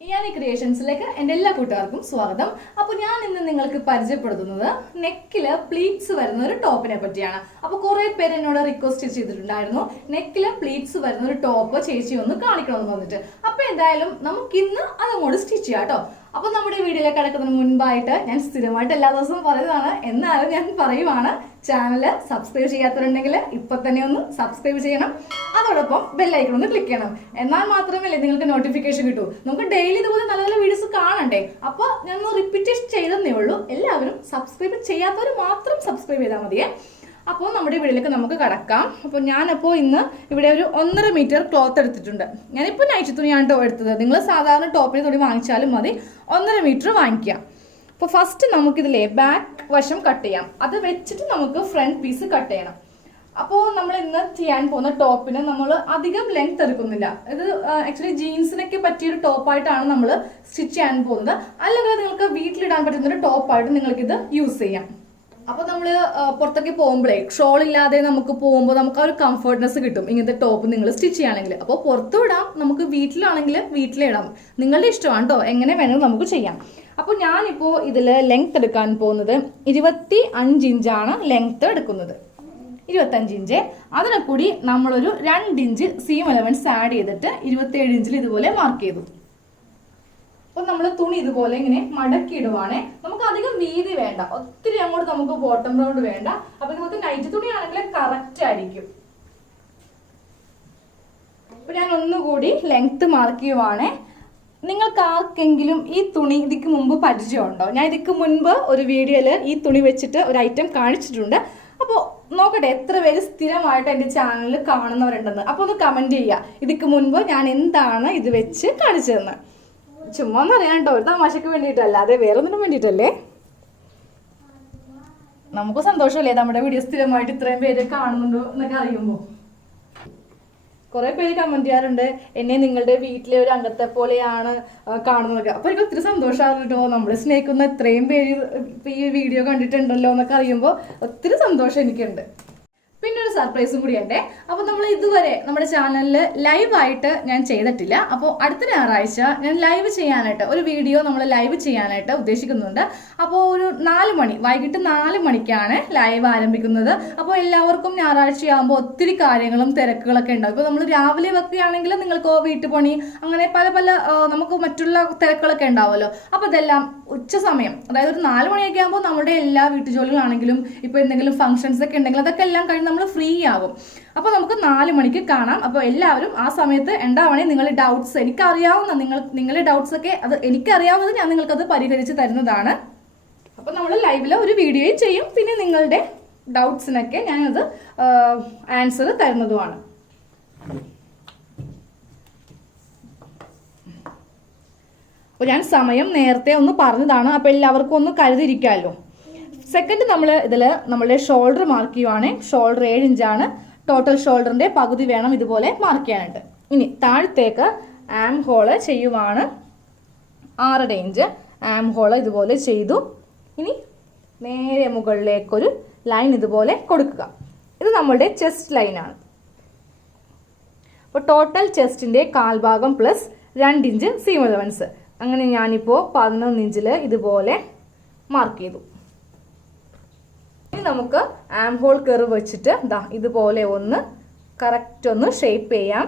Yanni Creations like and Ella Kutarkum, Swagadam. Upon Yan in the Ningalka Parja neck killer, pleats were top in a patiana. Upon parent or request is either no, neck killer pleats were top or chase you on the carnicron monitor. Up and dialum, Namakina, other modest stitch ato. Upon the video like moon biter and Cinemata Lazam Paradana, and the Parivana channel, subscribe Chiathranegala, Ipatanium, subscribe Chiana, other bell icon click on. And now Matra notification to no daily the videos കാണണ്ടേ അപ്പോൾ ഞാൻ repeat ചെയ്തെന്നേ ഉള്ളൂ എല്ലാവരും subscribe ചെയ്യാത്തവർ മാത്രം subscribe ചെയ്താൽ മതിയേ അപ്പോൾ നമ്മുടെ വീഡിയോയിലേക്ക് നമുക്ക് കടക്കാം അപ്പോൾ ഞാൻ ഇന്ന് ഇവിടെ ഒരു 1.5 മീറ്റർ ക്ലോത്ത് എടുത്തിട്ടുണ്ട് ഞാൻ ഇപ്പോൾ നൈറ്റ് തുണിയാണ് എടുത്തത് നിങ്ങൾ സാധാരണ ടോപ്പിന് തുണി വാങ്ങിച്ചാലും മതി 1.5 മീറ്റർ വാങ്ങിക്കുക അപ്പോൾ ഫസ്റ്റ് നമുക്ക് ഇതിലെ ബാക്ക് വശം കട്ട് ചെയ്യാം അത് വെച്ചിട്ട് നമുക്ക് ഫ്രണ്ട് പീസ് കട്ട് ചെയ്യണം അപ്പോൾ നമ്മൾ ഇന്ന് ചെയ്യാൻ പോകുന്ന ടോപ്പിന് നമ്മൾ അധികം ലെങ്ത് എടുക്കുന്നില്ല ഇത് ആക്ച്വലി ജീൻസിനൊക്കെ പറ്റിയ ഒരു ടോപ്പായിട്ടാണ് നമ്മൾ സ്റ്റിച്ച് ചെയ്യാൻ പോകുന്നത് അല്ലെങ്കിൽ നിങ്ങൾക്ക് വീട്ടിലിടാൻ പറ്റുന്ന ഒരു ടോപ്പായിട്ട് നിങ്ങൾക്ക് ഇത് യൂസ് ചെയ്യാം അപ്പോൾ നമ്മൾ പുറത്തൊക്കെ പോകുമ്പോഴേ ഷോൾ ഇല്ലാതെ നമുക്ക് പോകുമ്പോൾ നമുക്ക് ആ ഒരു കംഫർട്ട്നെസ് കിട്ടും ഇങ്ങനത്തെ ടോപ്പ് നിങ്ങൾ സ്റ്റിച്ച് ചെയ്യുകയാണെങ്കിൽ അപ്പോൾ പുറത്തും ഇടാം നമുക്ക് വീട്ടിലാണെങ്കിൽ വീട്ടിലിടാം നിങ്ങളുടെ ഇഷ്ടമാണ് കേട്ടോ എങ്ങനെ വേണമെങ്കിലും നമുക്ക് ചെയ്യാം അപ്പോൾ ഞാനിപ്പോൾ ഇതിൽ ലെങ്ത് എടുക്കാൻ പോകുന്നത് 25 ഇഞ്ചാണ് ലെങ്ത് എടുക്കുന്നത് 25 ഇഞ്ച് അതിനെ കൂടി നമ്മളൊരു 2 ഇഞ്ച് സീം അലവൻസ് ആഡ് ചെയ്തിട്ട് 27 ഇഞ്ചിൽ ഇതുപോലെ മാർക്ക് ചെയ്തു അപ്പോൾ നമ്മൾ തുണി ഇതുപോലെ ഇങ്ങനെ മടക്കി ഇടുവാണേ നമുക്ക് അധികം വീതി വേണ്ട ഒത്തിരി അങ്ങോട്ട് നമുക്ക് ബോട്ടം റൗണ്ട് വേണ്ട അപ്പോൾ നമുക്ക് നൈറ്റ് തുണിയാണെങ്കിൽ കറക്റ്റ് ആയിരിക്കും അപ്പോൾ ഞാൻ ഒന്നുകൂടി ലെങ്ത് മാർക്ക് ചെയ്യുവാണേ നിങ്ങൾക്ക് ആർക്കെങ്കിലും ഈ തുണി ഇതിക്ക് മുമ്പ് പരിചയമുണ്ടോ ഞാൻ ഇതിക്ക് മുൻപ് ഒരു വീഡിയോയിൽ ഈ തുണി വെച്ചിട്ട് ഒരു ഐറ്റം കാണിച്ചിട്ടുണ്ട് അപ്പോൾ നോക്കട്ടെ എത്ര പേര് സ്ഥിരമായിട്ട് എൻ്റെ ചാനലിൽ കാണുന്നവരുണ്ടെന്ന് അപ്പോൾ ഒന്ന് കമൻറ്റ് ചെയ്യുക ഇതിക്ക് മുൻപ് ഞാൻ എന്താണ് ഇത് വെച്ച് കാണിച്ചതെന്ന് ചുമ്മാ ഒന്ന് അറിയാൻ കേട്ടോ ഒരു തമാശയ്ക്ക് വേണ്ടിയിട്ടല്ല അതെ വേറെ ഒന്നിനും വേണ്ടിയിട്ടല്ലേ നമുക്ക് സന്തോഷമല്ലേ നമ്മുടെ വീഡിയോ സ്ഥിരമായിട്ട് ഇത്രയും പേര് കാണുന്നുണ്ടോ എന്നൊക്കെ അറിയുമ്പോൾ കുറെ പേര് കമന്റ് ചെയ്യാറുണ്ട് എന്നെ നിങ്ങളുടെ വീട്ടിലെ ഒരു അംഗത്തെ പോലെയാണ് കാണുന്നത് അപ്പോൾ എനിക്ക് ഒത്തിരി സന്തോഷമാണ് കേട്ടോ നമ്മളെ സ്നേഹിക്കുന്ന ഇത്രയും പേര് ഈ വീഡിയോ കണ്ടിട്ടുണ്ടല്ലോ എന്നൊക്കെ അറിയുമ്പോൾ ഒത്തിരി സന്തോഷം എനിക്കുണ്ട് പിന്നെ ഒരു സർപ്രൈസും കൂടി ഉണ്ട് അപ്പോൾ നമ്മൾ ഇതുവരെ നമ്മുടെ ചാനലിൽ ലൈവായിട്ട് ഞാൻ ചെയ്തിട്ടില്ല അപ്പോൾ അടുത്ത ഞായറാഴ്ച ഞാൻ ലൈവ് ചെയ്യാനായിട്ട് ഒരു വീഡിയോ നമ്മൾ ലൈവ് ചെയ്യാനായിട്ട് ഉദ്ദേശിക്കുന്നുണ്ട് അപ്പോൾ ഒരു 4 മണി വൈകിട്ട് 4 മണിക്കാണ് ലൈവ് ആരംഭിക്കുന്നത് അപ്പോൾ എല്ലാവർക്കും ഞായറാഴ്ചയാകുമ്പോൾ ഒത്തിരി കാര്യങ്ങളും തിരക്കുകളൊക്കെ ഉണ്ടാവും ഇപ്പോൾ നമ്മൾ രാവിലെ വെക്കുകയാണെങ്കിൽ നിങ്ങൾക്ക് വീട്ടുപണി അങ്ങനെ പല പല നമുക്ക് മറ്റുള്ള തിരക്കുകളൊക്കെ ഉണ്ടാവുമല്ലോ അപ്പോൾ ഇതെല്ലാം ഉച്ച സമയം അതായത് ഒരു 4 മണിയൊക്കെ ആകുമ്പോൾ നമ്മുടെ എല്ലാ വീട്ടുജോലികളാണെങ്കിലും ഇപ്പോൾ എന്തെങ്കിലും ഫംഗ്ഷൻസ് ഒക്കെ ഉണ്ടെങ്കിൽ അതൊക്കെ എല്ലാം കഴിഞ്ഞ് നമ്മൾ ഫ്രീ ആകും അപ്പോൾ നമുക്ക് 4 മണിക്ക് കാണാം അപ്പോൾ എല്ലാവരും ആ സമയത്ത് ഉണ്ടാവണേ നിങ്ങളുടെ ഡൗട്ട്സ് എനിക്കറിയാവുന്ന നിങ്ങളുടെ ഡൗട്ട്സ് ഒക്കെ അത് എനിക്കറിയാവുന്നത് ഞാൻ നിങ്ങൾക്കത് പരിഹരിച്ച് തരുന്നതാണ് അപ്പോൾ നമ്മൾ ലൈവിൽ ഒരു വീഡിയോയും ചെയ്യും പിന്നെ നിങ്ങളുടെ ഡൗട്ട്സിനൊക്കെ ഞാനത് ആൻസർ തരുന്നതുമാണ് അപ്പോൾ ഞാൻ സമയം നേരത്തെ ഒന്ന് പറഞ്ഞതാണ് അപ്പോൾ എല്ലാവർക്കും ഒന്ന് കരുതിരിക്കാമല്ലോ സെക്കൻഡ് നമ്മൾ ഇതിൽ നമ്മളുടെ ഷോൾഡർ മാർക്ക് ചെയ്യുവാണ് ഷോൾഡർ 7 ഇഞ്ചാണ് ടോട്ടൽ ഷോൾഡറിൻ്റെ പകുതി വേണം ഇതുപോലെ മാർക്ക് ചെയ്യാനായിട്ട് ഇനി താഴത്തേക്ക് ആം ഹോള് ചെയ്യുവാണ് 6.5 ഇഞ്ച് ആം ഹോള് ഇതുപോലെ ചെയ്തു ഇനി നേരെ മുകളിലേക്കൊരു ലൈൻ ഇതുപോലെ കൊടുക്കുക ഇത് നമ്മളുടെ ചെസ്റ്റ് ലൈനാണ് അപ്പോൾ ടോട്ടൽ ചെസ്റ്റിൻ്റെ കാൽഭാഗം പ്ലസ് 2 ഇഞ്ച് സീം അലവൻസ് അങ്ങനെ ഞാനിപ്പോൾ 11 ഇഞ്ചിൽ ഇതുപോലെ മാർക്ക് ചെയ്തു ഇനി നമുക്ക് ആം ഹോൾ കർവ് വെച്ചിട്ട് ദാ ഇതുപോലെ ഒന്ന് കറക്റ്റ് ഒന്ന് ഷേപ്പ് ചെയ്യാം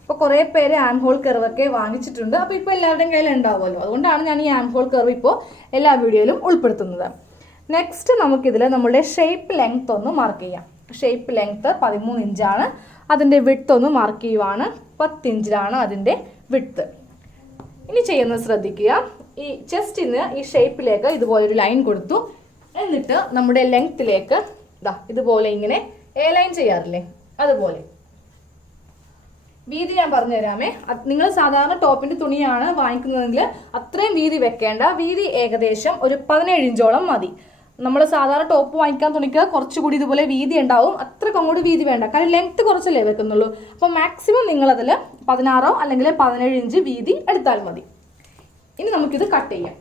അപ്പോൾ കുറേ പേര് ആം ഹോൾ കർവൊക്കെ വാങ്ങിച്ചിട്ടുണ്ട് അപ്പോൾ ഇപ്പോൾ എല്ലാവരുടെയും കയ്യിൽ ഉണ്ടാവുമല്ലോ അതുകൊണ്ടാണ് ഞാൻ ഈ ആം ഹോൾ കർവ് ഇപ്പോൾ എല്ലാ വീഡിയോയിലും ഉൾപ്പെടുത്തുന്നത് നെക്സ്റ്റ് നമുക്കിതിൽ നമ്മുടെ ഷേപ്പ് ലെങ്ത് ഒന്ന് മാർക്ക് ചെയ്യാം ഷേപ്പ് ലെങ്ത് 13 ഇഞ്ചാണ് അതിൻ്റെ വിഡ്ത്ത് ഒന്ന് മാർക്ക് ചെയ്യുവാണ് 10 ഇഞ്ചിലാണ് അതിൻ്റെ വിഡ്ത്ത് ഇനി ചെയ്യുന്നത് ശ്രദ്ധിക്കുക ഈ ചെസ്റ്റിന് ഈ ഷേപ്പിലേക്ക് ഇതുപോലെ ഒരു ലൈൻ കൊടുത്തു എന്നിട്ട് നമ്മുടെ ലെങ്ത്തിലേക്ക് ഇതാ ഇതുപോലെ ഇങ്ങനെ എ ലൈൻ ചെയ്യാറില്ലേ അതുപോലെ വീതി ഞാൻ പറഞ്ഞു തരാമേ നിങ്ങൾ സാധാരണ ടോപ്പിന്റെ തുണിയാണ് വാങ്ങിക്കുന്നതെങ്കിൽ അത്രയും വീതി വെക്കേണ്ട വീതി ഏകദേശം ഒരു 17 ഇഞ്ചോളം മതി നമ്മൾ സാധാരണ ടോപ്പ് വാങ്ങിക്കാൻ തുണിക്ക് കുറച്ചുകൂടി ഇതുപോലെ വീതി ഉണ്ടാവും അത്രയ്ക്ക് അങ്ങോട്ട് വീതി വേണ്ട കാരണം ലെങ്ത് കുറച്ചല്ലേ വെക്കുന്നുള്ളൂ അപ്പോൾ മാക്സിമം നിങ്ങളതിൽ 16 അല്ലെങ്കിൽ 17 ഇഞ്ച് വീതി എടുത്താൽ മതി ഇനി നമുക്കിത് കട്ട് ചെയ്യാം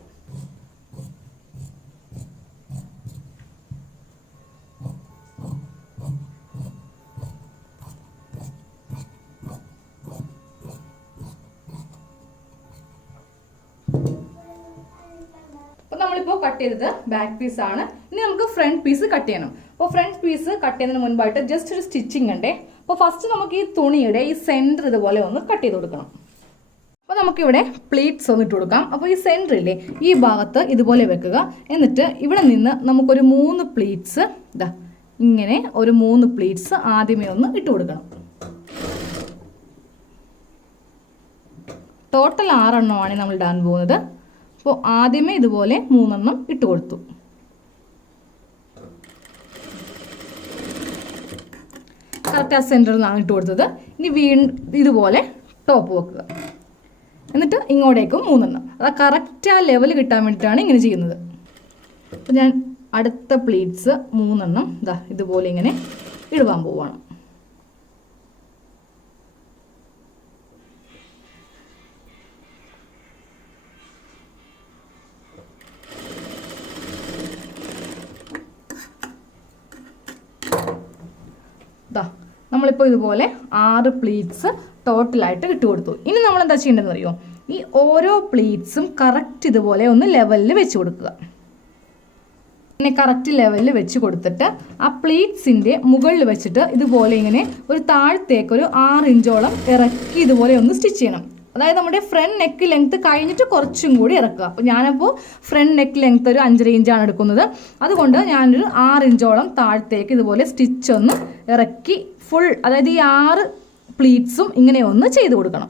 കട്ട് ചെയ്തത് ബാക്ക് പീസ് ആണ്. ഇനി നമുക്ക് ഫ്രണ്ട് പീസ് കട്ട് ചെയ്യണം. അപ്പോൾ ഫ്രണ്ട് പീസ് കട്ട് ചെയ്യുന്നതിന് മുൻപായിട്ട് ജസ്റ്റ് ഒരു സ്റ്റിച്ചിങ് ഉണ്ടേ. അപ്പോൾ ഫസ്റ്റ് നമുക്ക് ഈ തുണിയുടെ ഈ സെൻറ്റർ ഇതുപോലെ ഒന്ന് കട്ട് ചെയ്ത് കൊടുക്കണം. അപ്പോൾ നമുക്കിവിടെ പ്ലീറ്റ്സ് ഒന്ന് ഇട്ട് കൊടുക്കാം. അപ്പോൾ ഈ സെൻറ്ററില്ലേ ഈ ഭാഗത്ത് ഇതുപോലെ വെക്കുക. എന്നിട്ട് ഇവിടെ നിന്ന് നമുക്കൊരു 3 പ്ലീറ്റ്സ് ഇതാ ഇങ്ങനെ ഒരു 3 പ്ലീറ്റ്സ് ആദ്യമേ ഒന്ന് ഇട്ട് കൊടുക്കണം. ടോട്ടൽ 6 എണ്ണമാണ് നമ്മൾ ഇടാൻ പോകുന്നത്. അപ്പോൾ ആദ്യമേ ഇതുപോലെ 3 എണ്ണം ഇട്ട് കൊടുത്തു. കറക്റ്റ് ആ സെൻറ്ററിൽ നിന്നാണ് ഇട്ട് കൊടുത്തത്. ഇനി വീണ്ടും ഇതുപോലെ ടോപ്പ് വെക്കുക. എന്നിട്ട് ഇങ്ങോട്ടേക്കും 3 എണ്ണം. അത് കറക്റ്റ് ആ ലെവൽ കിട്ടാൻ വേണ്ടിയിട്ടാണ് ഇങ്ങനെ ചെയ്യുന്നത്. അപ്പോൾ ഞാൻ അടുത്ത പ്ലീറ്റ്സ് 3 എണ്ണം ഇതാ ഇതുപോലെ ഇങ്ങനെ ഇടുവാൻ പോവുകയാണ്. നമ്മളിപ്പോൾ ഇതുപോലെ 6 പ്ലീറ്റ്സ് ടോട്ടലായിട്ട് ഇട്ട് കൊടുത്തു. ഇനി നമ്മൾ എന്താ ചെയ്യേണ്ടതെന്ന് അറിയോ? ഈ ഓരോ പ്ലീറ്റ്സും കറക്റ്റ് ഇതുപോലെ ഒന്ന് ലെവലിൽ വെച്ച് കൊടുക്കുക. ഇങ്ങനെ കറക്റ്റ് ലെവലിൽ വെച്ച് കൊടുത്തിട്ട് ആ പ്ലീറ്റ്സിൻ്റെ മുകളിൽ വെച്ചിട്ട് ഇതുപോലെ ഇങ്ങനെ ഒരു താഴത്തേക്ക് ഒരു 6 ഇഞ്ചോളം ഇറക്കി ഇതുപോലെ ഒന്ന് സ്റ്റിച്ച് ചെയ്യണം. അതായത് നമ്മുടെ ഫ്രണ്ട് നെക്ക് ലെങ്ത്ത് കഴിഞ്ഞിട്ട് കുറച്ചും കൂടി ഇറക്കുക. അപ്പോൾ ഞാനപ്പോൾ ഫ്രണ്ട് നെക്ക് ലെങ്ത്ത് ഒരു 5.5 ഇഞ്ചാണ് എടുക്കുന്നത്. അതുകൊണ്ട് ഞാനൊരു 6 ഇഞ്ചോളം താഴത്തേക്ക് ഇതുപോലെ സ്റ്റിച്ച് ഒന്ന് ഇറക്കി ഫുൾ, അതായത് ഈ 6 പ്ലീറ്റ്സും ഇങ്ങനെ ഒന്ന് ചെയ്ത് കൊടുക്കണം.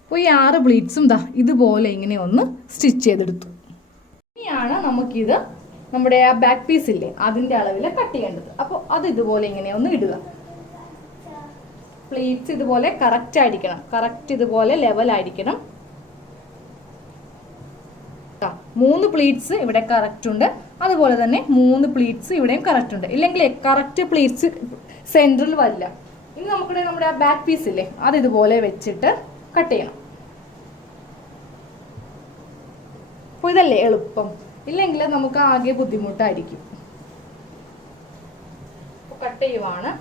അപ്പോൾ ഈ 6 പ്ലീറ്റ്സും ഇതുപോലെ ഇങ്ങനെ ഒന്ന് സ്റ്റിച്ച് ചെയ്തെടുത്തു. ഇനിയാണ് നമുക്കിത് നമ്മുടെ ആ ബാക്ക് പീസ് ഇല്ലേ അതിൻ്റെ അളവിൽ കട്ട് ചെയ്യേണ്ടത്. അപ്പോൾ അത് ഇതുപോലെ ഇങ്ങനെ ഒന്ന് ഇടുക. പ്ലീറ്റ്സ് ഇതുപോലെ കറക്റ്റ് ആയിരിക്കണം, കറക്റ്റ് ഇതുപോലെ ലെവൽ ആയിരിക്കണം. 3 പ്ലീറ്റ്സ് ഇവിടെ കറക്റ്റ് ഉണ്ട്, അതുപോലെ തന്നെ 3 പ്ലീറ്റ്സ് ഇവിടെയും കറക്റ്റ് ഉണ്ട്. ഇല്ലെങ്കിൽ കറക്റ്റ് പ്ലീറ്റ്സ് സെൻറ്ററിൽ വരില്ല. ഇനി നമുക്കിവിടെ നമ്മുടെ ആ ബാക്ക് പീസ് ഇല്ലേ അത് ഇതുപോലെ വെച്ചിട്ട് കട്ട് ചെയ്യണം. അപ്പോൾ ഇതല്ലേ എളുപ്പം, ഇല്ലെങ്കിൽ നമുക്ക് ആകെ ബുദ്ധിമുട്ടായിരിക്കും. അപ്പോൾ കട്ട് ചെയ്യുവാണ്.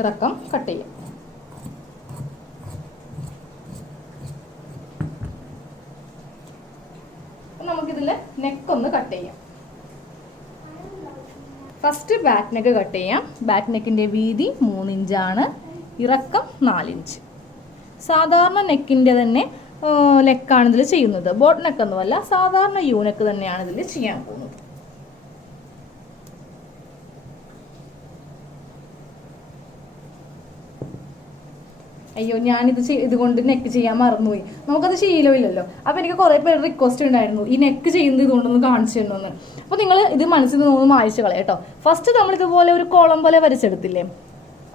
ഇറക്കം കട്ട് ചെയ്യാം. നമുക്കിതിൽ നെക്കൊന്ന് കട്ട് ചെയ്യാം. ഫസ്റ്റ് ബാക്ക് നെക്ക് കട്ട് ചെയ്യാം. ബാക്ക് നെക്കിൻ്റെ വീതി 3 ഇഞ്ചാണ്, ഇറക്കം 4 ഇഞ്ച്. സാധാരണ നെക്കിൻ്റെ തന്നെ നെക്കാണ് ഇതിൽ ചെയ്യുന്നത്. ബോട്ട് നെക്കൊന്നുമല്ല, സാധാരണ യു നെക്ക് തന്നെയാണ് ഇതിൽ ചെയ്യാൻ പോകുന്നത്. അയ്യോ, ഞാനിത് ഇതുകൊണ്ട് നെക്ക് ചെയ്യാൻ മറന്നുപോയി. നമുക്കത് ശീലമില്ലല്ലോ. അപ്പോൾ എനിക്ക് കുറേ പേര് റിക്വസ്റ്റ് ഉണ്ടായിരുന്നു ഈ നെക്ക് ചെയ്യുന്നത് ഇതുകൊണ്ടൊന്ന് കാണിച്ചു തരണമെന്ന്. അപ്പോൾ നിങ്ങൾ ഇത് മനസ്സിൽ നിന്ന് മായ്ച്ചു കളയാം കേട്ടോ. ഫസ്റ്റ് നമ്മൾ ഇതുപോലെ ഒരു കോളം പോലെ വരച്ചെടുത്തില്ലേ,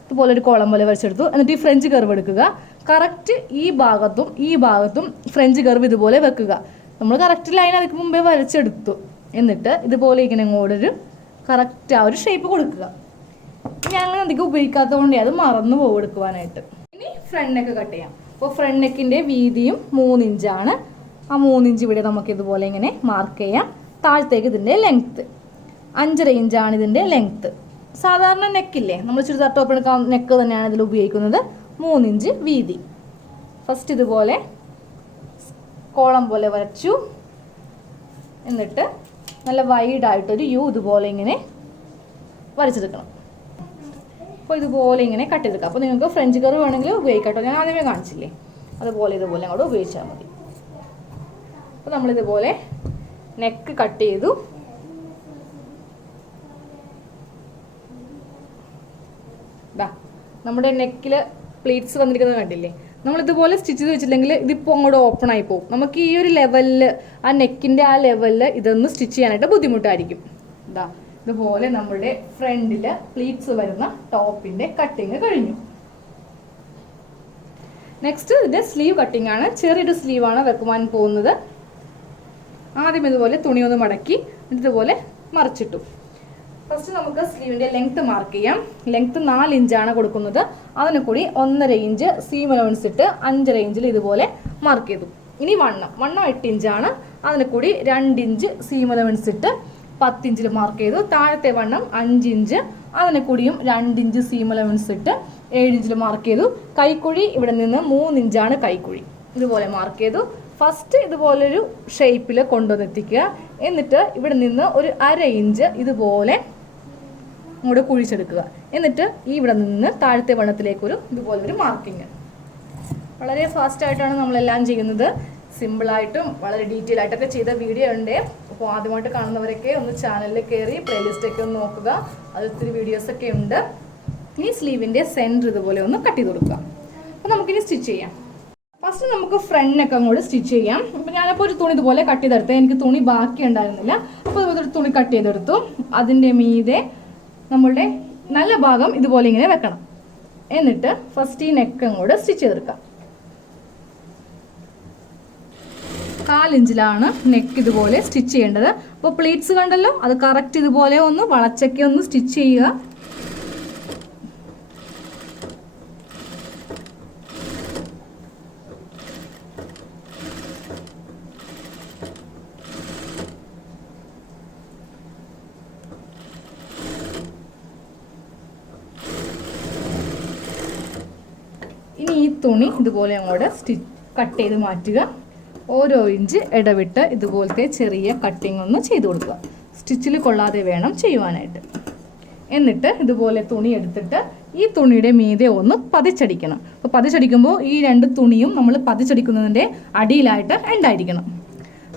ഇതുപോലെ ഒരു കോളം പോലെ വരച്ചെടുത്തു. എന്നിട്ട് ഈ ഫ്രഞ്ച് കർവ് എടുക്കുക. കറക്റ്റ് ഈ ഭാഗത്തും ഫ്രഞ്ച് കർവ് ഇതുപോലെ വെക്കുക. നമ്മൾ കറക്റ്റ് ലൈൻ അതിന് മുമ്പേ വരച്ചെടുത്തു. എന്നിട്ട് ഇതുപോലെ ഇങ്ങനെ ഇങ്ങോട്ടൊരു കറക്റ്റ് ആ ഒരു ഷേപ്പ് കൊടുക്കുക. ഞാൻ അങ്ങനെ അധികം ഉപയോഗിക്കാത്തതുകൊണ്ടേ അത് മറന്നു പോകും എടുക്കുവാനായിട്ട്. ഇനി ഫ്രണ്ട് നെക്ക് കട്ട് ചെയ്യാം. അപ്പോൾ ഫ്രണ്ട് നെക്കിൻ്റെ വീതിയും 3 ഇഞ്ചാണ്. ആ 3 ഇഞ്ച് ഇവിടെ നമുക്ക് ഇതുപോലെ ഇങ്ങനെ മാർക്ക് ചെയ്യാം. താഴത്തേക്ക് ഇതിൻ്റെ ലെങ്ത്ത് 5.5 ഇഞ്ചാണ് ഇതിൻ്റെ ലെങ്ത്ത്. സാധാരണ നെക്കില്ലേ, നമ്മൾ ചുരിദാർ ടോപ്പ് എടുക്കാൻ നെക്ക് തന്നെയാണ് ഇതിൽ ഉപയോഗിക്കുന്നത്. 3 ഇഞ്ച് വീതി. ഫസ്റ്റ് ഇതുപോലെ കോളം പോലെ വരച്ചു. എന്നിട്ട് നല്ല വൈഡായിട്ടൊരു യു ഇതുപോലെ ഇങ്ങനെ വരച്ചെടുക്കണം. അപ്പോൾ ഇതുപോലെ ഇങ്ങനെ കട്ട് ചെയ്തെടുക്കാം. അപ്പോൾ നിങ്ങൾക്ക് ഫ്രഞ്ച് കർവ് വേണമെങ്കിൽ ഉപയോഗിക്കാം കേട്ടോ. ഞാൻ ആദ്യമേ കാണിച്ചില്ലേ, അതുപോലെ ഇതുപോലെ അങ്ങോട്ട് ഉപയോഗിച്ചാൽ മതി. അപ്പോൾ നമ്മളിതുപോലെ നെക്ക് കട്ട് ചെയ്തു. നമ്മുടെ നെക്കിൽ പ്ലീറ്റ്സ് വന്നിരിക്കുന്നത് കണ്ടില്ലേ. നമ്മളിതുപോലെ സ്റ്റിച്ച് ചെയ്ത് വെച്ചില്ലെങ്കിൽ ഇതിപ്പോൾ അങ്ങോട്ട് ഓപ്പൺ ആയി പോകും. നമുക്ക് ഈ ഒരു ലെവലിൽ ആ നെക്കിൻ്റെ ആ ലെവലിൽ ഇതൊന്ന് സ്റ്റിച്ച് ചെയ്യാനായിട്ട് ബുദ്ധിമുട്ടായിരിക്കും. ഇതുപോലെ നമ്മുടെ ഫ്രണ്ടിൽ പ്ലീറ്റ്സ് വരുന്ന ടോപ്പിൻ്റെ കട്ടിങ് കഴിഞ്ഞു. നെക്സ്റ്റ് ഇതിൻ്റെ സ്ലീവ് കട്ടിങ് ആണ്. ചെറിയൊരു സ്ലീവാണ് വെക്കുവാൻ പോകുന്നത്. ആദ്യം ഇതുപോലെ തുണി ഒന്ന് മടക്കി ഇതുപോലെ മറിച്ചിട്ടു. ഫസ്റ്റ് നമുക്ക് സ്ലീവിന്റെ ലെങ്ത് മാർക്ക് ചെയ്യാം. ലെങ്ത് 4 ഇഞ്ചാണ് കൊടുക്കുന്നത്. അതിന് കൂടി 1.5 ഇഞ്ച് സീം അലവൻസ് ഇട്ട് 5.5 ഇഞ്ചിൽ ഇതുപോലെ മാർക്ക് ചെയ്തു. ഇനി വണ്ണം 8 ഇഞ്ചാണ്. അതിന് കൂടി 2 ഇഞ്ച് സീം അലവൻസ് ഇട്ട് 10 ഇഞ്ചിൽ മാർക്ക് ചെയ്തു. താഴത്തെ വണ്ണം 5 ഇഞ്ച്. അതിന് കൂടിയും 2 ഇഞ്ച് സീം അലവൻസ് ഇട്ട് 7 ഇഞ്ചിൽ മാർക്ക് ചെയ്തു. കൈക്കുഴി ഇവിടെ നിന്ന് 3 ഇഞ്ചാണ് കൈക്കുഴി. ഇതുപോലെ മാർക്ക് ചെയ്തു. ഫസ്റ്റ് ഇതുപോലൊരു ഷേപ്പിൽ കൊണ്ടുവന്നെത്തിക്കുക. എന്നിട്ട് ഇവിടെ നിന്ന് ഒരു 1/2 ഇഞ്ച് ഇതുപോലെ അങ്ങോട്ട് കുഴിച്ചെടുക്കുക. എന്നിട്ട് ഇവിടെ നിന്ന് താഴത്തെ വണ്ണത്തിലേക്കൊരു ഇതുപോലൊരു മാർക്കിങ്. വളരെ ഫാസ്റ്റായിട്ടാണ് നമ്മളെല്ലാം ചെയ്യുന്നത്. സിമ്പിളായിട്ടും വളരെ ഡീറ്റെയിൽ ആയിട്ടൊക്കെ ചെയ്ത വീഡിയോ ഉണ്ട്. അപ്പോൾ ആദ്യമായിട്ട് കാണുന്നവരൊക്കെ ഒന്ന് ചാനലിൽ കയറി പ്ലേലിസ്റ്റൊക്കെ ഒന്ന് നോക്കുക. അത് ഒത്തിരി വീഡിയോസൊക്കെ ഉണ്ട്. ഇനി സ്ലീവിൻ്റെ സെൻറ്റർ ഇതുപോലെ ഒന്ന് കട്ട് ചെയ്ത് കൊടുക്കുക. അപ്പോൾ നമുക്കിനി സ്റ്റിച്ച് ചെയ്യാം. ഫസ്റ്റ് നമുക്ക് ഫ്രണ്ടിനൊക്കെ അങ്ങോട്ട് സ്റ്റിച്ച് ചെയ്യാം. അപ്പോൾ ഞാനപ്പോൾ ഒരു തുണി ഇതുപോലെ കട്ട് ചെയ്തെടുത്ത്, എനിക്ക് തുണി ബാക്കി ഉണ്ടായിരുന്നില്ല. അപ്പോൾ ഇതുപോലെ ഒരു തുണി കട്ട് ചെയ്തെടുത്തു. അതിൻ്റെ മീതെ നമ്മളുടെ നല്ല ഭാഗം ഇതുപോലെ ഇങ്ങനെ വെക്കണം. എന്നിട്ട് ഫസ്റ്റ് ഈ നെക്ക് അങ്ങോട്ട് സ്റ്റിച്ച് ചെയ്തെടുക്കാം. 4 ഇഞ്ചിലാണ് നെക്ക് ഇതുപോലെ സ്റ്റിച്ച് ചെയ്യേണ്ടത്. അപ്പോൾ പ്ലീറ്റ്സ് കണ്ടല്ലോ, അത് കറക്റ്റ് ഇതുപോലെ ഒന്ന് വളച്ചൊക്കെ ഒന്ന് സ്റ്റിച്ച് ചെയ്യുക. ഇനി ഈ തുണി ഇതുപോലെ അങ്ങോട്ട് കട്ട് ചെയ്ത് മാറ്റുക. ഓരോ ഇഞ്ച് ഇടവിട്ട് ഇതുപോലത്തെ ചെറിയ കട്ടിങ് ഒന്ന് ചെയ്ത് കൊടുക്കുക. സ്റ്റിച്ചിൽ കൊള്ളാതെ വേണം ചെയ്യുവാനായിട്ട്. എന്നിട്ട് ഇതുപോലെ തുണി എടുത്തിട്ട് ഈ തുണിയുടെ മീതെ ഒന്ന് പതിച്ചടിക്കണം. അപ്പോൾ പതിച്ചടിക്കുമ്പോൾ ഈ 2 തുണിയും നമ്മൾ പതിച്ചടിക്കുന്നതിൻ്റെ അടിയിലായിട്ട് ഉണ്ടായിരിക്കണം.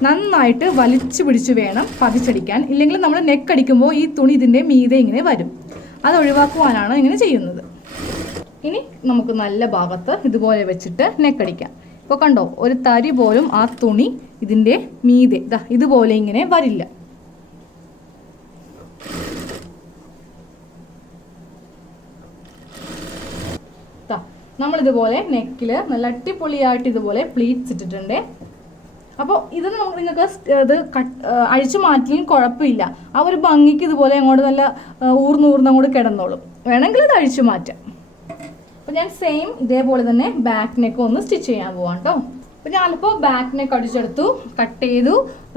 നന്നായിട്ട് വലിച്ചു പിടിച്ച് വേണം പതിച്ചടിക്കാൻ. ഇല്ലെങ്കിൽ നമ്മൾ നെക്ക് അടിക്കുമ്പോൾ ഈ തുണി ഇതിൻ്റെ മീതെ ഇങ്ങനെ വരും. അത് ഒഴിവാക്കുവാനാണ് ഇങ്ങനെ ചെയ്യുന്നത്. ഇനി നമുക്ക് നല്ല ഭാഗത്ത് ഇതുപോലെ വെച്ചിട്ട് നെക്കടിക്കാം. ഇപ്പോൾ കണ്ടോ, ഒരു തരി പോലും ആ തുണി ഇതിൻ്റെ മീതെ ഇതുപോലെ ഇങ്ങനെ വരില്ല. നമ്മളിതുപോലെ നെക്കിൽ നല്ല അടിപൊളിയായിട്ട് ഇതുപോലെ പ്ലീറ്റ്സ് ഇട്ടിട്ടുണ്ട്. അപ്പോൾ ഇത് നിങ്ങൾക്ക് ഇത് അഴിച്ചു മാറ്റിയും കുഴപ്പമില്ല. ആ ഒരു ഭംഗിക്ക് ഇതുപോലെ അങ്ങോട്ട് നല്ല ഊർന്നങ്ങോട്ട് കിടന്നോളും. വേണമെങ്കിൽ ഇത് അഴിച്ചു മാറ്റാം. അപ്പോൾ ഞാൻ സെയിം ഇതേപോലെ തന്നെ ബാക്ക് നെക്ക് ഒന്ന് സ്റ്റിച്ച് ചെയ്യാൻ പോവാം കേട്ടോ. അപ്പോൾ ഞാനിപ്പോൾ ബാക്ക് നെക്ക് അടിച്ചെടുത്തു, കട്ട് ചെയ്തു,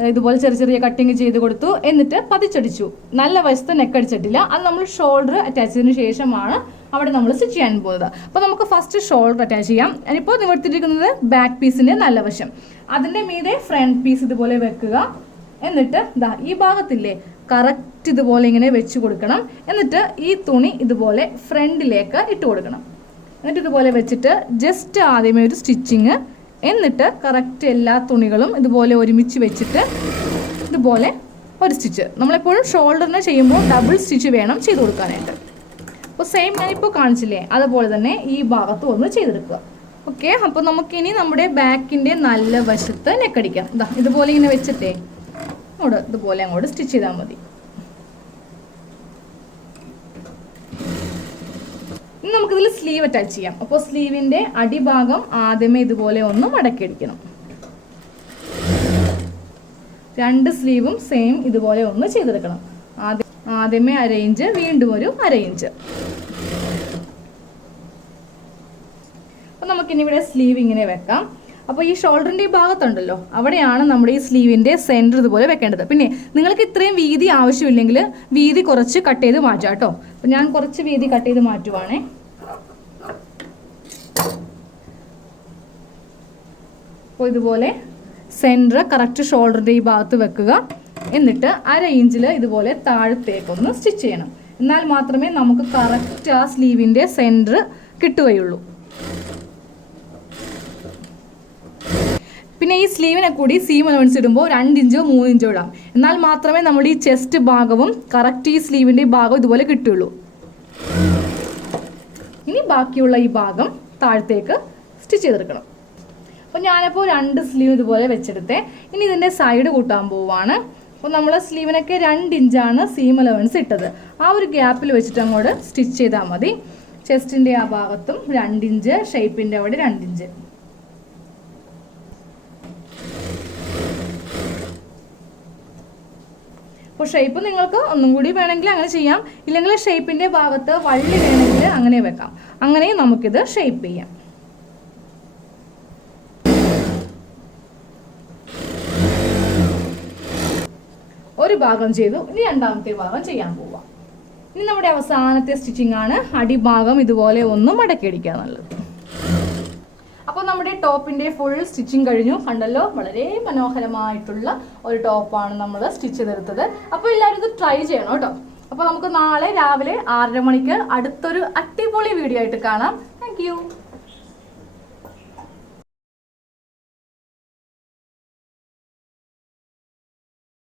ഇതുപോലെ ചെറിയ കട്ടിങ് ചെയ്ത് കൊടുത്തു. എന്നിട്ട് പതിച്ചടിച്ചു. നല്ല വശത്ത് നെക്ക് അടിച്ചിട്ടില്ല. അത് നമ്മൾ ഷോൾഡർ അറ്റാച്ച് ചെയ്തതിന് ശേഷമാണ് അവിടെ നമ്മൾ സ്റ്റിച്ച് ചെയ്യാൻ പോകുന്നത്. അപ്പോൾ നമുക്ക് ഫസ്റ്റ് ഷോൾഡർ അറ്റാച്ച് ചെയ്യാം. ഞാനിപ്പോൾ നിവർത്തിയിരിക്കുന്നത് ബാക്ക് പീസിൻ്റെ നല്ല വശം. അതിൻ്റെ മീതെ ഫ്രണ്ട് പീസ് ഇതുപോലെ വെക്കുക. എന്നിട്ട് ഈ ഭാഗത്തില്ലേ കറക്റ്റ് ഇതുപോലെ ഇങ്ങനെ വെച്ച് കൊടുക്കണം. എന്നിട്ട് ഈ തുണി ഇതുപോലെ ഫ്രണ്ടിലേക്ക് ഇട്ട് കൊടുക്കണം. എന്നിട്ട് ഇതുപോലെ വെച്ചിട്ട് ജസ്റ്റ് ആദ്യമേ ഒരു സ്റ്റിച്ചിങ്. എന്നിട്ട് കറക്റ്റ് എല്ലാ തുണികളും ഇതുപോലെ ഒരുമിച്ച് വെച്ചിട്ട് ഇതുപോലെ ഒരു സ്റ്റിച്ച്. നമ്മളെപ്പോഴും ഷോൾഡറിന് ചെയ്യുമ്പോൾ ഡബിൾ സ്റ്റിച്ച് വേണം ചെയ്ത് കൊടുക്കാനായിട്ട്. അപ്പോൾ സെയിം ഞാനിപ്പോൾ കാണിച്ചില്ലേ, അതുപോലെ തന്നെ ഈ ഭാഗത്തും ഒന്ന് ചെയ്തെടുക്കുക. ഓക്കെ, അപ്പോൾ നമുക്കിനി നമ്മുടെ ബാക്കിൻ്റെ നല്ല വശത്ത് നെക്കടിക്കാം. ഇതുപോലെ ഇങ്ങനെ വെച്ചിട്ടേ ഇതുപോലെ അങ്ങോട്ട് സ്റ്റിച്ച് ചെയ്താൽ മതി. ഇനി നമുക്കിതിൽ സ്ലീവ് അറ്റാച്ച് ചെയ്യാം. അപ്പോൾ സ്ലീവിൻ്റെ അടിഭാഗം ആദ്യമേ ഇതുപോലെ ഒന്ന് മടക്കിയടിക്കണം. 2 സ്ലീവും സെയിം ഇതുപോലെ ഒന്ന് ചെയ്തെടുക്കണം. ആദ്യമേ 1/2 ഇഞ്ച്, വീണ്ടും ഒരു 1/2 ഇഞ്ച്. അപ്പോൾ നമുക്കിനി ഇവിടെ സ്ലീവ് ഇങ്ങനെ വെക്കാം. അപ്പോൾ ഈ ഷോൾഡറിൻ്റെ ഈ ഭാഗത്തുണ്ടല്ലോ, അവിടെയാണ് നമ്മുടെ ഈ സ്ലീവിൻ്റെ സെൻറ്റർ ഇതുപോലെ വെക്കേണ്ടത്. പിന്നെ നിങ്ങൾക്ക് ഇത്രയും വീതി ആവശ്യമില്ലെങ്കിൽ വീതി കുറച്ച് കട്ട് ചെയ്ത് മാറ്റാം കേട്ടോ. അപ്പോൾ ഞാൻ കുറച്ച് വീതി കട്ട് ചെയ്ത് മാറ്റുവാണേ. അപ്പോൾ ഇതുപോലെ സെൻറ്റർ കറക്റ്റ് ഷോൾഡറിൻ്റെ ഈ ഭാഗത്ത് വെക്കുക. എന്നിട്ട് 1/2 ഇഞ്ചിൽ ഇതുപോലെ താഴത്തേക്കൊന്ന് സ്റ്റിച്ച് ചെയ്യണം. എന്നാൽ മാത്രമേ നമുക്ക് കറക്റ്റ് ആ സ്ലീവിൻ്റെ സെൻറ്റർ കിട്ടുകയുള്ളൂ. പിന്നെ ഈ സ്ലീവിനെ കൂടി സീം അലവൻസ് ഇടുമ്പോൾ 2 ഇഞ്ചോ 3 ഇഞ്ചോ ഇടാം. എന്നാൽ മാത്രമേ നമ്മുടെ ഈ ചെസ്റ്റ് ഭാഗവും കറക്റ്റ് ഈ സ്ലീവിൻ്റെ ഭാഗം ഇതുപോലെ കിട്ടുള്ളൂ. ഇനി ബാക്കിയുള്ള ഈ ഭാഗം താഴത്തേക്ക് സ്റ്റിച്ച് ചെയ്തെടുക്കണം. അപ്പോൾ ഞാനപ്പോൾ 2 സ്ലീവ് ഇതുപോലെ വെച്ചെടുത്തേ. ഇനി ഇതിൻ്റെ സൈഡ് കൂട്ടാൻ പോവുകയാണ്. അപ്പോൾ നമ്മൾ സ്ലീവിനൊക്കെ 2 ഇഞ്ചാണ് സീം അലവൻസ് ഇട്ടത്. ആ ഒരു ഗ്യാപ്പിൽ വെച്ചിട്ട് അങ്ങോട്ട് സ്റ്റിച്ച് ചെയ്താൽ മതി. ചെസ്റ്റിൻ്റെ ആ ഭാഗത്തും 2 ഇഞ്ച്, ഷേപ്പിൻ്റെ അവിടെ 2 ഇഞ്ച്. അപ്പോൾ ഷേപ്പ് നിങ്ങൾക്ക് ഒന്നും കൂടി വേണമെങ്കിൽ അങ്ങനെ ചെയ്യാം, ഇല്ലെങ്കിൽ ഷേപ്പിൻ്റെ ഭാഗത്ത് വള്ളി വേണമെങ്കിൽ അങ്ങനെ വെക്കാം. അങ്ങനെയും നമുക്കിത് ഷേപ്പ് ചെയ്യാം. ഒരു ഭാഗം ചെയ്തു, ഇനി രണ്ടാമത്തെ ഭാഗം ചെയ്യാൻ പോവാം. ഇനി നമ്മുടെ അവസാനത്തെ സ്റ്റിച്ചിങ് ആണ്. അടിഭാഗം ഇതുപോലെ ഒന്ന് മടക്കിയടിക്കുക എന്നുള്ളത്. അപ്പോൾ നമ്മുടെ ടോപ്പിൻ്റെ ഫുൾ സ്റ്റിച്ചിങ് കഴിഞ്ഞു. കണ്ടല്ലോ, വളരെ മനോഹരമായിട്ടുള്ള ഒരു ടോപ്പാണ് നമ്മൾ സ്റ്റിച്ച് ചെയ്തെടുത്തത്. അപ്പോൾ എല്ലാവരും ഇത് ട്രൈ ചെയ്യണം കേട്ടോ. അപ്പോൾ നമുക്ക് നാളെ രാവിലെ 6:30 മണിക്ക് അടുത്തൊരു അടിപൊളി വീഡിയോ ആയിട്ട് കാണാം. താങ്ക്